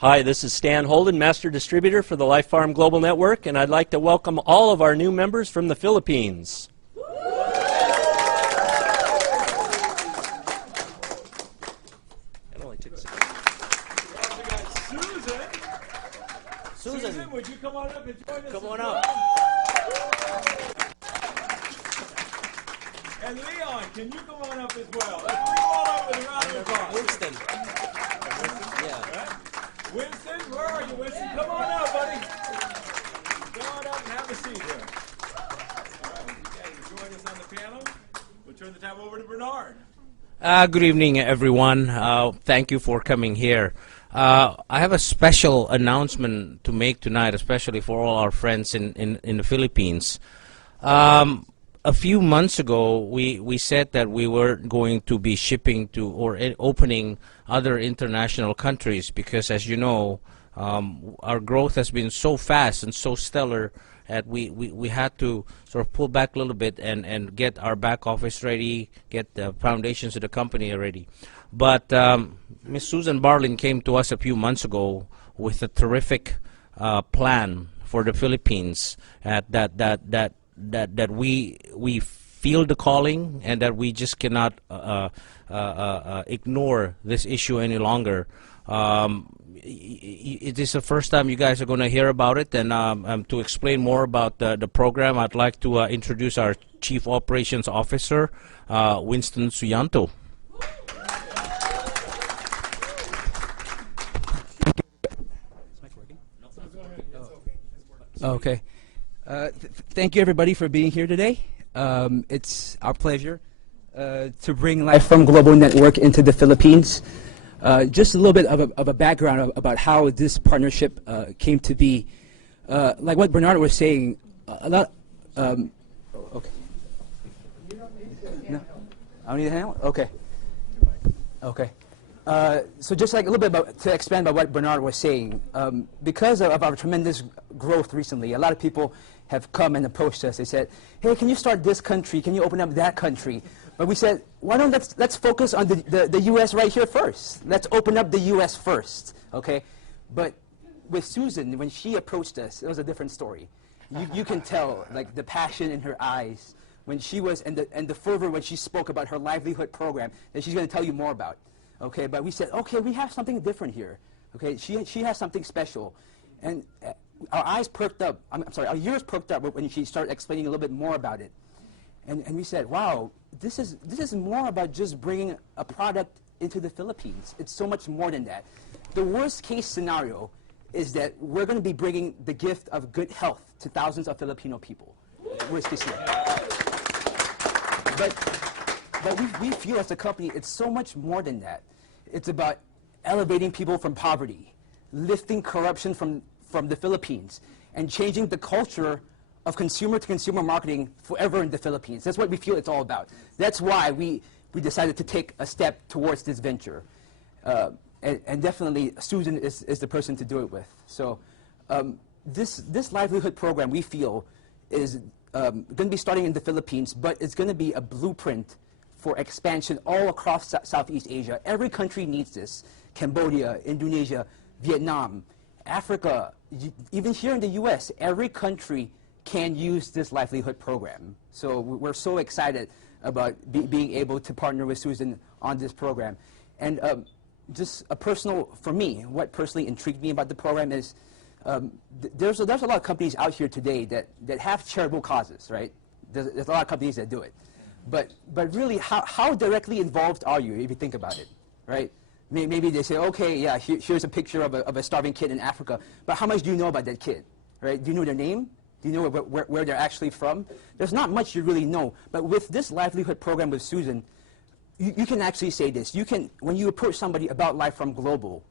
Hi, this is Stan Holden, Master Distributor for the Life Farm Global Network, and I'd like to welcome all of our new members from the Philippines. It only took a second. We got Susan. Susan, would you come on up and join us? Come on up. And Leon, can you come on up as well? Let's bring them all up with a round of applause. Winston. Yeah. Right? Winston, where are you, Winston? Come on up, buddy. Come on up and have a seat here. All right, you guys join us on the panel. We'll turn the time over to Bernard. Good evening, everyone. Thank you for coming here. I have a special announcement to make tonight, especially for all our friends in the Philippines. A few months ago, we said that we were going to be shipping to or opening other international countries because, as you know, our growth has been so fast and so stellar that we had to sort of pull back a little bit and get our back office ready, get the foundations of the company ready. But Ms. Susan Barlin came to us a few months ago with a terrific plan for the Philippines that we feel the calling and that we just cannot ignore this issue any longer. It is the first time you guys are going to hear about it, and to explain more about the program, I'd like to introduce our Chief Operations Officer, Winston Suyanto. Okay. Thank you, everybody, for being here today. It's our pleasure to bring Life from Global Network into the Philippines. Just a little bit of a background about how this partnership came to be. Like what Bernard was saying, a lot. Okay. No, I don't need a hand. Okay. Okay. So just like a little bit to expand about what Bernard was saying, because of our tremendous growth recently, a lot of people have come and approached us. They said, "Hey, can you start this country? Can you open up that country?" But we said, "Why don't let's focus on the U.S. right here first. Let's open up the U.S. first, okay?" But with Susan, when she approached us, it was a different story. You can tell like the passion in her eyes when she was and the fervor when she spoke about her livelihood program that she's going to tell you more about. Okay, but we said, okay, we have something different here. Okay, she has something special, and our eyes perked up. I'm sorry, our ears perked up when she started explaining a little bit more about it, and we said, wow, this is more about just bringing a product into the Philippines. It's so much more than that. The worst case scenario is that we're going to be bringing the gift of good health to thousands of Filipino people. Worst case scenario. But we feel as a company, it's so much more than that. It's about elevating people from poverty, lifting corruption from the Philippines, and changing the culture of consumer-to-consumer marketing forever in the Philippines. That's what we feel it's all about. That's why we decided to take a step towards this venture. And definitely, Susan is the person to do it with. So this livelihood program, we feel, is going to be starting in the Philippines, but it's going to be a blueprint for expansion all across Southeast Asia. Every country needs this. Cambodia, Indonesia, Vietnam, Africa, even here in the U.S., every country can use this livelihood program. So we're so excited about being able to partner with Susan on this program. And just a personal, for me, what personally intrigued me about the program is there's a lot of companies out here today that have charitable causes, right? There's a lot of companies that do it. But really, how directly involved are you if you think about it, right? Maybe they say, okay, yeah, here's a picture of a starving kid in Africa, but how much do you know about that kid, right? Do you know their name? Do you know where they're actually from? There's not much you really know. But with this livelihood program with Susan, you can actually say this. You can, when you approach somebody about Life from Global,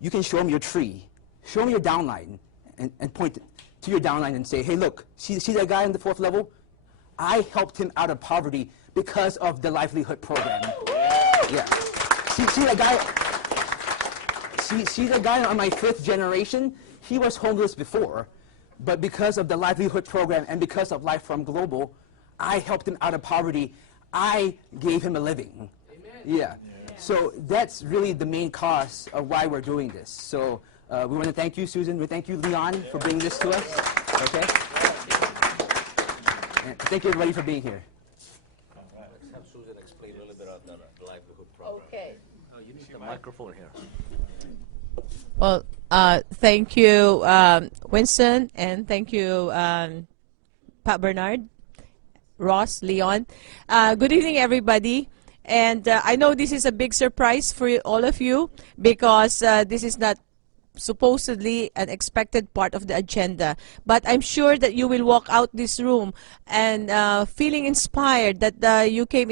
you can show them your tree, show them your downline, and point to your downline and say, hey, look, see that guy on the 4th level? I helped him out of poverty because of the livelihood program. Yeah. See that guy? See that guy on my 5th generation? He was homeless before, but because of the livelihood program and because of Life from Global, I helped him out of poverty. I gave him a living. Amen. Yeah. So that's really the main cause of why we're doing this. So We want to thank you, Susan. We thank you, Leon, for bringing this to us. Okay? And thank you, everybody, for being here. Let's have Susan explain a little bit of the livelihood program. Okay. Oh, you need the microphone here. Well, thank you, Winston, and thank you, Pat Bernard, Ross, Leon. Good evening, everybody. And I know this is a big surprise for all of you because this is not supposedly an expected part of the agenda, but I'm sure that you will walk out this room and feeling inspired that you came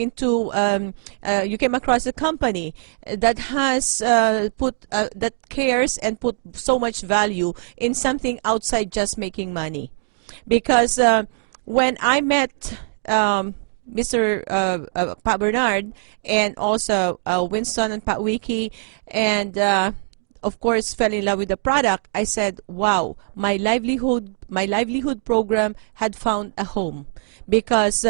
across a company that has that cares and put so much value in something outside just making money. Because when I met Mr. Pat Bernard and also Winston and Pat Wiki and of course fell in love with the product, I said, wow, my livelihood program had found a home because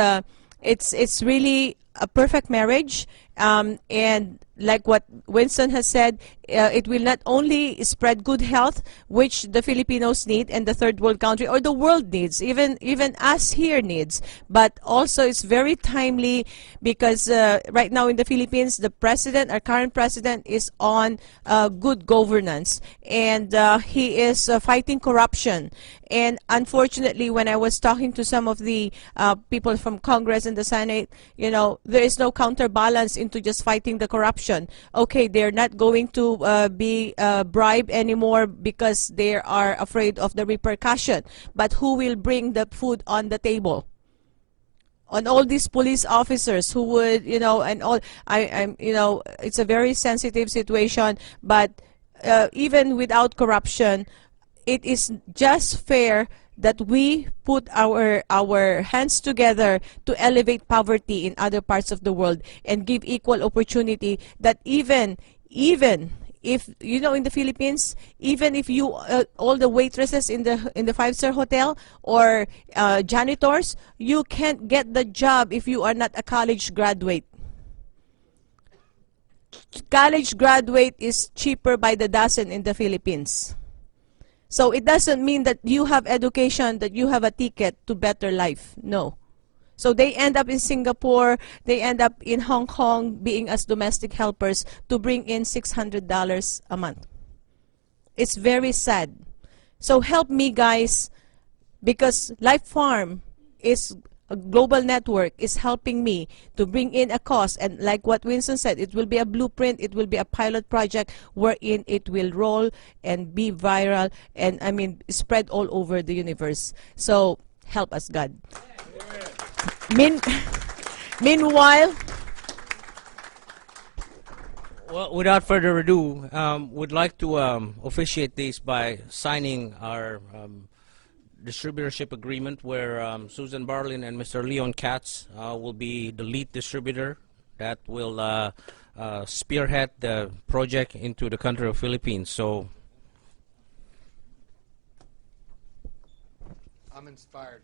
it's really a perfect marriage, and like what Winston has said, it will not only spread good health, which the Filipinos need and the third world country or the world needs, even us here needs, but also it's very timely because right now in the Philippines, the president, our current president, is on good governance, and he is fighting corruption. And unfortunately, when I was talking to some of the people from Congress and the Senate, you know, there is no counterbalance into just fighting the corruption. Okay, they're not going to be bribed anymore because they are afraid of the repercussion. But who will bring the food on the table? On all these police officers who would, you know, and all, I'm, you know, it's a very sensitive situation. But even without corruption, it is just fair that we put our hands together to elevate poverty in other parts of the world and give equal opportunity, that even if, you know, in the Philippines, even if you all the waitresses in the five-star hotel or janitors, you can't get the job if you are not a college graduate. College graduate is cheaper by the dozen in the Philippines. So it doesn't mean that you have education, that you have a ticket to better life. No. So they end up in Singapore, they end up in Hong Kong being as domestic helpers to bring in $600 a month. It's very sad. So help me, guys, because Life Farm is a global network, is helping me to bring in a cost, and like what Winston said, it will be a blueprint, it will be a pilot project wherein it will roll and be viral and, I mean, spread all over the universe. So help us, God. Meanwhile, Well, without further ado, would like to officiate this by signing our distributorship agreement where Susan Barlin and Mr. Leon Katz will be the lead distributor that will spearhead the project into the country of Philippines. So I'm inspired.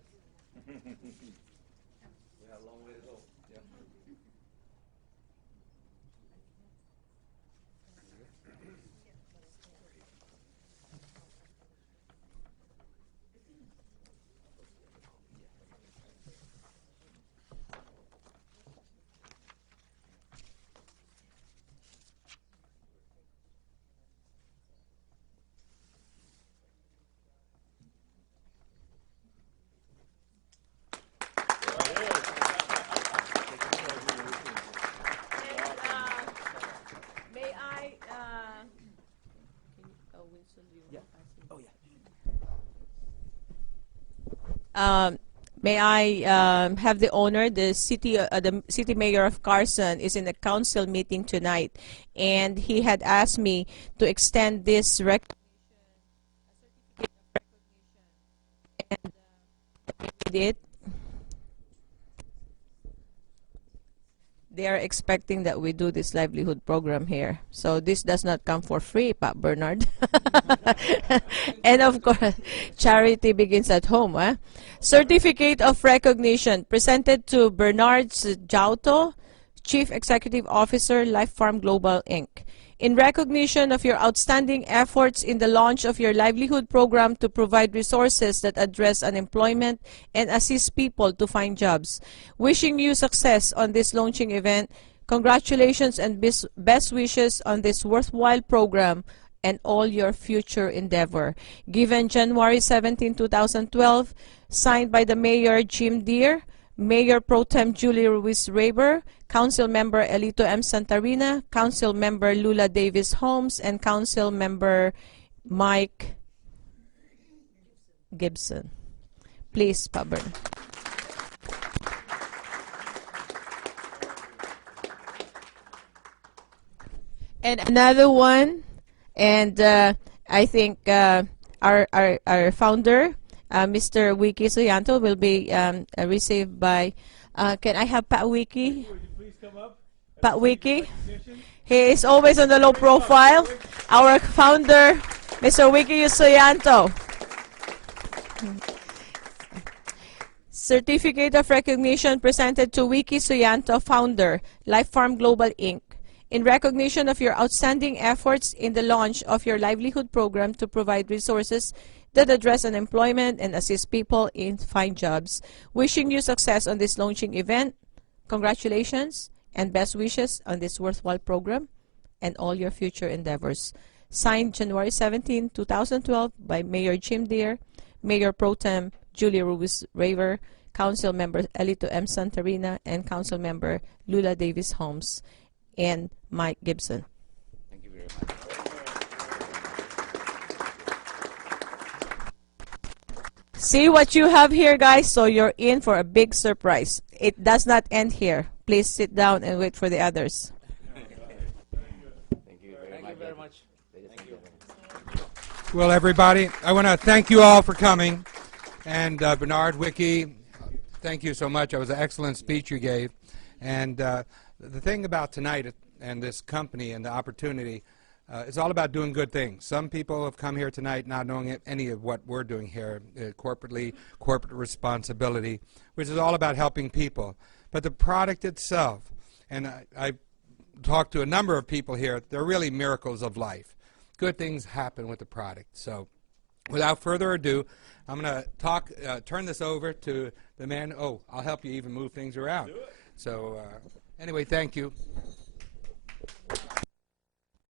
may I have the honor, the city mayor of Carson is in a council meeting tonight, and he had asked me to extend this recognition, and we did it. They are expecting that we do this livelihood program here. So this does not come for free, Pat Bernard. And of course, charity begins at home. Eh? Certificate of recognition presented to Bernard Jauto, Chief Executive Officer, Life Farm Global, Inc. In recognition of your outstanding efforts in the launch of your livelihood program to provide resources that address unemployment and assist people to find jobs. Wishing you success on this launching event. Congratulations and best wishes on this worthwhile program and all your future endeavor. Given January 17, 2012, signed by the Mayor Jim Deere, Mayor Pro Tem Julie Ruiz-Raber, Council Member Elito M. Santarina, Council Member Lula Davis Holmes, and Council Member Mike Gibson. Please, Paber. And another one, and I think our founder, Mr. Wiki Suyanto, will be received by, can I have Pat Wiki? Would you please come up? Pat Wiki. He is always on the low profile. Our founder, Mr. Wiki Suyanto. Certificate of Recognition presented to Wiki Suyanto, founder, Life Farm Global Inc. In recognition of your outstanding efforts in the launch of your livelihood program to provide resources that address unemployment and assist people in find jobs. Wishing you success on this launching event. Congratulations and best wishes on this worthwhile program and all your future endeavors. Signed January 17, 2012 by Mayor Jim Deere, Mayor Pro Tem Julie Ruiz-Raber, Council Member Elito M. Santarina, and Council Member Lula Davis Holmes, and Mike Gibson. Thank you very much. See what you have here, guys, so you're in for a big surprise. It does not end here. Please sit down and wait for the others. Thank you very much. Well, everybody, I want to thank you all for coming. And Bernard, Wiki, thank you so much. It was an excellent speech you gave. And the thing about tonight and this company and the opportunity, it's all about doing good things. Some people have come here tonight not knowing any of what we're doing here, corporate responsibility, which is all about helping people. But the product itself, and I talked to a number of people here, they're really miracles of life. Good things happen with the product. So without further ado, I'm going to turn this over to the man. Oh, I'll help you even move things around. So anyway, thank you.